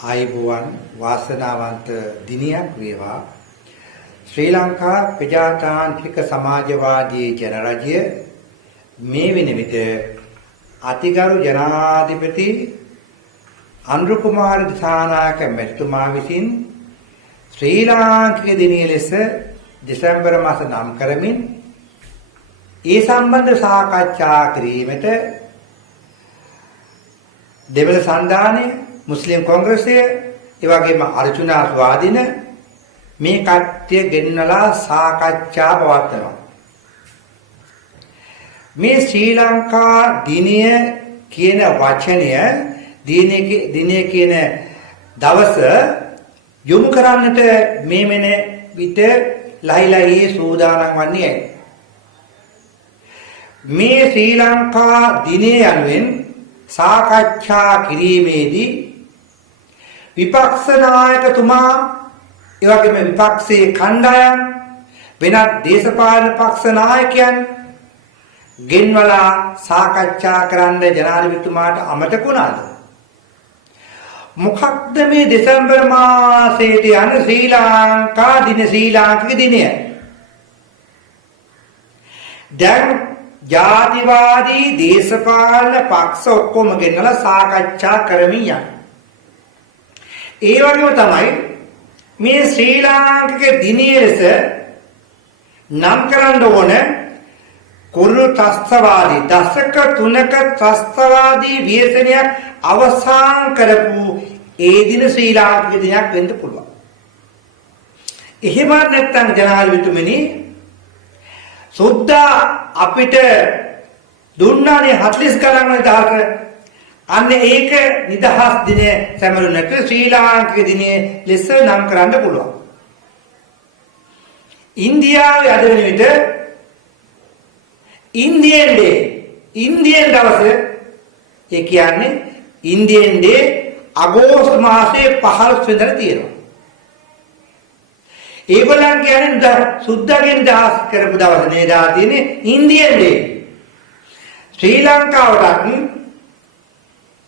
ආයුබෝවන් වාසනාවන්ත දිනයක් වේවා. ශ්‍රී ලංකා ප්‍රජාතාන්ත්‍රික සමාජවාදී ජනරජය මේ වෙන විට අතිගරු ජනාධිපති අනුර කුමාර දිසානායක මැතිතුමා විසින් ශ්‍රී ලාංකික දිනය ලෙස දෙසැම්බර් මාස නම් කරමින් ඒ සම්බන්ධ සාකච්ඡා කිරීමට දෙවන සන්ධානය මුස්ලිම් කොංග්‍රසය ඒ වගේම අර්ජුනා ස්වාධීන මේ කට්ටිය ගෙන්නලා සාකච්ඡා පවත්වනවා. මේ ශ්‍රී ලංකා දිනය කියන වචනය දිනය කියන දවස යොමු කරන්නට මේ මෙන විට ලහිලහි සූදානම් වන්නේ ඇයි? මේ ශ්‍රී ලංකා දිනය යනුවෙන් සාකච්ඡා කිරීමේදී විපක්ෂ නායකතුමා ඒ වගේම විපක්ෂයේ කණ්ඩායම් වෙනත් දේශපාලන පක්ෂ නායකයන් ගෙන්වලා සාකච්ඡා කරන්න ජනාධිපතිතුමාට අමතක වුණාද? මොකක්ද මේ දෙසැම්බර් මාසයේ යන ශ්‍රී ලංකා දින ශ්‍රී ලාංකික දිනය? දැන් ජාතිවාදී දේශපාලන පක්ෂ ඔක්කොම ගෙනලා සාකච්ඡා කරමින් යනවා. ඒ වගේම තමයි මේ ශ්‍රී ලාංකික දිනයේ ලෙස නම් කරන්න ඕන කුරු ත්‍රස්තවාදී දශක 3ක ත්‍රස්තවාදී ව්‍යසනයක් අවසන් කරපු ඒ දින ශ්‍රී ලාංකික දිනයක් වෙන්න පුළුවන්. එහෙම නැත්නම් ජනාධිපතිතුමනි සුද්දා අපිට දුන්නානේ 40 ගණන් දහක අන්න ඒක නිදහස් දිනය සැමරුණට ශ්‍රී ලාංකික දිනය ලෙස නම් කරන්න පුළුවන්. ඉන්දියාවේ අද වෙන විට ඉන්දියන් දවස ඒ කියන්නේ ඉන්දියන් ඩේ අගෝස්තු මාසයේ 15 වෙනිදා තියෙනවා. ඒගොල්ලන් කියන්නේ සුද්දාගෙන් දහස් කරපු දවස නේද තියෙන්නේ ඉන්දියන් ඩේ. ශ්‍රී ලංකාවට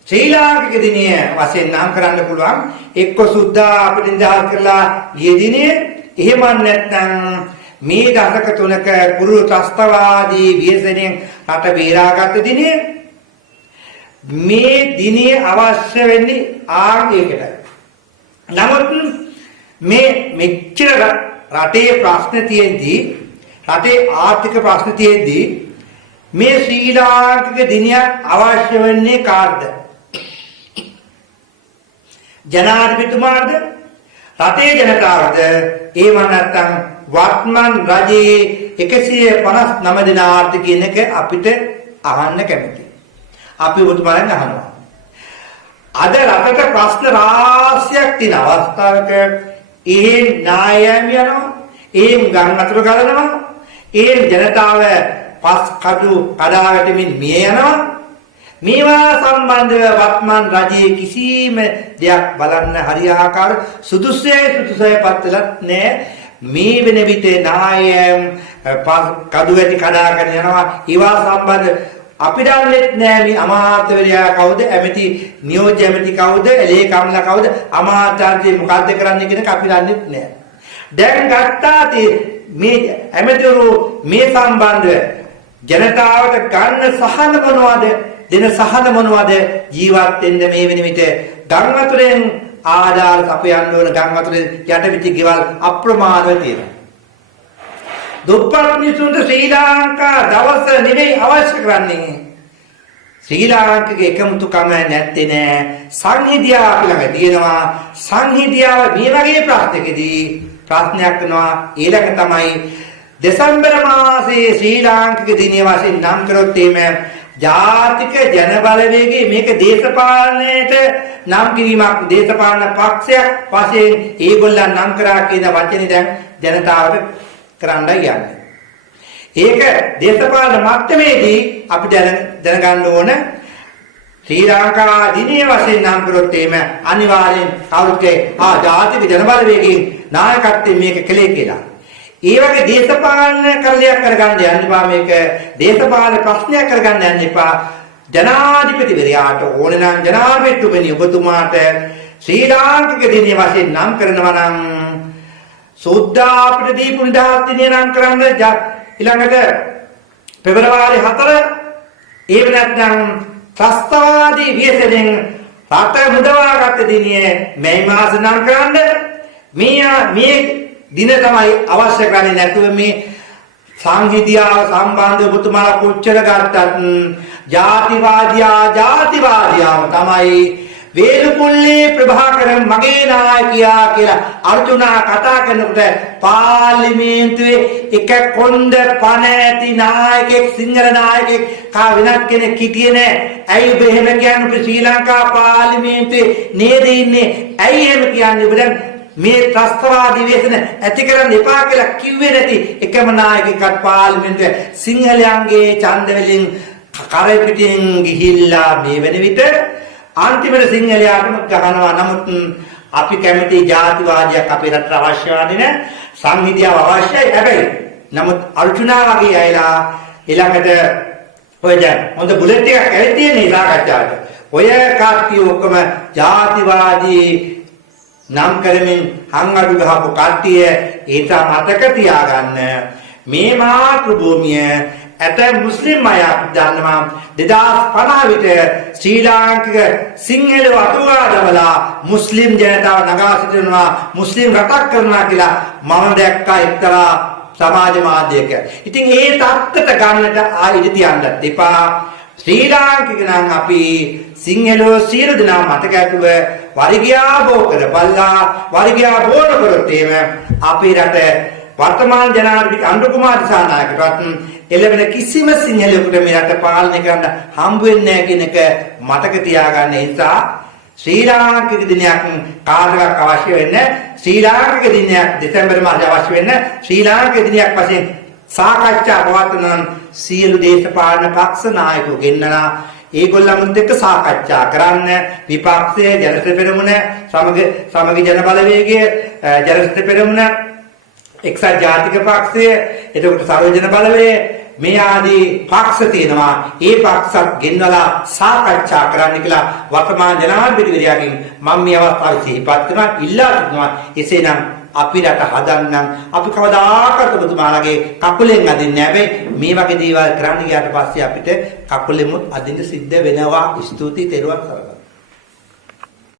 ශ්‍රී ලාංකික දිනය වශයෙන් නම් කරන්න පුළුවන්. එක්ක සුද්දා අපිට දහස් කරලා ගිය දිනේ එහෙම නැත්නම් මේ දශක 3ක කුරු ත්‍රස්තවාදී ව්‍යසනයෙන් රට බේරාගත් දිනේ මේ දිනේ අවශ්‍ය වෙන්නේ ඒකටයි. නමුත් මේ මෙච්චර රටේ ප්‍රශ්න තියෙද්දී රටේ ආර්ථික ප්‍රශ්න තියෙද්දී මේ ශ්‍රී ලාංකික දිනයක් අවශ්‍ය වෙන්නේ කාටද? ජනාධිපතිතුමාද? රටේ ජනතාවද? එහෙම නැත්නම් වත්මන් රජයේ 159 දෙනා ආර්ථිකයක එක අපිට අහන්න කැමතියි. අපි ඔබතුමාගෙන් අහනවා. අද රටට ප්‍රශ්න රාශියක් තියෙන අවස්ථාවක ඒ නායම් යනවා, ඒ ගම් අතුරු ගලනවා, ඒ ජනතාව පස් කඩු කඩාවැටෙමින් මිය යනවා. මේවා සම්බන්ධව වත්මන් රජයේ කිසිම දෙයක් බලන්න හරියාකාර සුදුසුයි පත්ලත් නැහැ. මේ වෙන විට නායම් කඩු වැටි කඩාගෙන යනවා. ඒවා සම්බන්ධ අපි දන්නේ නැහැ මේ අමාත්‍යවරයා කවුද, ඇමති නියෝජ්‍ය ඇමති කවුද, ලේකම්ලා කවුද, අමාත්‍යාංශේ මොකද්ද කරන්නේ කියන එක අපි දන්නේ නැහැ. දැන් ගත්තා මේ ඇමතිවරු මේ සම්බන්ධ ජනතාවට ගන්න සහන මොනවද, දෙන සහන මොනවද, ජීවත් වෙන්න මේ වෙන විට ගම් වතුරෙන් ආදාර අපයන්න ඕන ගම් වතුරෙන් යට පිටි ගෙවල් අප්‍රමාණව තියෙනවා. දුප්පත් මිනිසුන්ට ශ්‍රී ලංකා දවස නෙවෙයි අවශ්‍ය කරන්නේ. ශ්‍රී ලාංකික එකමුතුකම නැත්තේ නෑ. සංහිඳියාව ළඟ තියෙනවා. සංහිඳියාව මේ වගේ ප්‍රශ්නකදී ප්‍රශ්නයක් කරනවා. ඊළඟ තමයි දෙසැම්බර් මාසයේ ශ්‍රී ලාංකික දිනය වශයෙන් නම් කරොත් එimhe ජාතික ජන බලවේගයේ මේක දේශපාලනයට නම් කිරීමක්, දේශපාලන පක්ෂයක් වශයෙන් ඒගොල්ලන් නම් කරා කියන වචනේ දැන් ජනතාවට කරන්න යන්නේ. ඒක දේශපාලන මට්ටමේදී අපිට දැනගන්න ඕන ශ්‍රී ලංකා දිනය වශයෙන් නම් කරොත් එimhe අනිවාර්යෙන් කවුරුත් ජාතික ජන බලවේගයේ නායකත්වයෙන් මේක කළේ කියලා. ඒ වගේ දේශපාලන කරලයක් කරගන්න යන්න එපා. මේක දේශපාලන ප්‍රශ්නයක් කරගන්න යන්න එපා. ජනාධිපතිවරයාට ඕන නම් ජනාධිපතිතුමනි ඔබතුමාට ශ්‍රී ලාංකික දිනය වශයෙන් නම් කරනවා නම් සෝද්දා අපිට දීපු නිදහස් දිනය නම් කරන්න ඊළඟට පෙබරවාරි 4 එහෙම නැත්නම් ත්‍රස්තවාදී ව්‍යසනයෙන් රට මුදවාගත් දිනය මේ මාස නම් කරන්න මේ දින තමයි අවශ්‍ය කරන්නේ නැතුව මේ සංහිඳියාව සම්බන්ධව ඔබතුමාලා කොච්චර ගත්තත් ජාතිවාදියාම තමයි වේලුපුල්ලේ ප්‍රභාකරන් මගේ නායකයා කියලා අර්ජුනා කතා කරනකොට පාර්ලිමේන්තුවේ එක කොණ්ඩ පණ ඇති නායකෙක් සිංහල නායකෙක් කා වෙනත් කෙනෙක් හිටියේ නෑ. ඇයි ඔබ එහෙම කියන්නේ? ශ්‍රී ලංකා පාර්ලිමේන්තුවේ නේද ඉන්නේ? ඇයි එහෙම කියන්නේ? ඔබ දැන් මේ ත්‍රස්තවාදී වේසන ඇති කරන්න එපා කියලා කිව්වේ නැති එකම නායකයෙක්වත් පාර්ලිමේන්තුවේ සිංහලයන්ගේ ඡන්ද වලින් කරේ පිටින් ගිහිල්ලා මේ වෙන විට අන්තිමට සිංහලයාටම ගහනවා. නමුත් අපි කැමති ජාතිවාදයක් අපේ රටට අවශ්‍ය වන්නේ නැහැ. සංහිඳියාව අවශ්‍යයි. හැබැයි නමුත් අර්ජුනා වගේ අයලා ඊළඟට ඔය දැන් හොඳ බුලට් එකක් ඇවිත් තියෙන සාකච්ඡාවට. ඔය කට්ටිය ඔක්කොම ජාතිවාදී නම් කරමින් හංගඩු ගහපු කට්ටිය ඒක මතක තියාගන්න. මේ මාතෘභූමිය ඇතැම් මුස්ලිම් අය දන්නවා 2050 විට ශ්‍රී ලාංකික සිංහලව අතුගාදවලා මුස්ලිම් ජනතාව නගා සිටිනවා මුස්ලිම් රටක් කරනවා කියලා මම දැක්කා එක්තරා සමාජ මාධ්‍යයක. ඉතින් ඒ தත්තට ගන්නට ආයෙත් තියන්නත් එපා. ශ්‍රී ලාංකික නම් අපි සිංහලෝ සියලු දෙනා මතක ඇතුව වරිගයා බෝ කරපල්ලා වරිගයා බෝ කරොත් එහෙම අපේ රට වර්තමාන ජනාධිපති අනුර කුමාර දිසානායකටවත් එළවෙන කිසිම සිංහලෙකුට මේ රට පාලනය කරන්න හම්බ වෙන්නේ නැහැ කියන එක මතක තියාගන්න. නිසා ශ්‍රී ලාංකික දිනයක් කාර්යයක් අවශ්‍ය වෙන්නේ. ශ්‍රී ලාංකික දිනයක් දෙසැම්බර් මාසයේ අවශ්‍ය වෙන්නේ. ශ්‍රී ලාංකික දිනයක් වශයෙන් සාකච්ඡා පවත්වන සියලු දේශපාලන පක්ෂ නායකයෝ ගෙන්නලා ඒගොල්ලන්ත් එක්ක සාකච්ඡා කරන්න. විපක්ෂයේ ජනතා පෙරමුණ සමගි ජන බලවේගය ජනතා පෙරමුණ එක්සත් ජාතික පක්ෂය එතකොට සර්වජන බලවේගය මේ ආදී පක්ෂ තියෙනවා. ඒ පක්ෂත් ගෙන්නලා සාකච්ඡා කරන්න කියලා වර්තමාන ජනාධිපතිවරයාගෙන් මම මේ අවස්ථාවේ සිහිපත් කරනවා. ඉල්ලා සිටිනවා එසේනම් අපි රට හදන්නම් අපි කවදාකවත් ඔබතුමාලගේ කකුලෙන් අදින්නේ නැහැ. මේ වගේ දේවල් කරන්න ගියාට පස්සේ අපිට කකුලෙමුත් අදින්න සිද්ධ වෙනවා. ස්තුතියි තෙරුවන් සරණයි.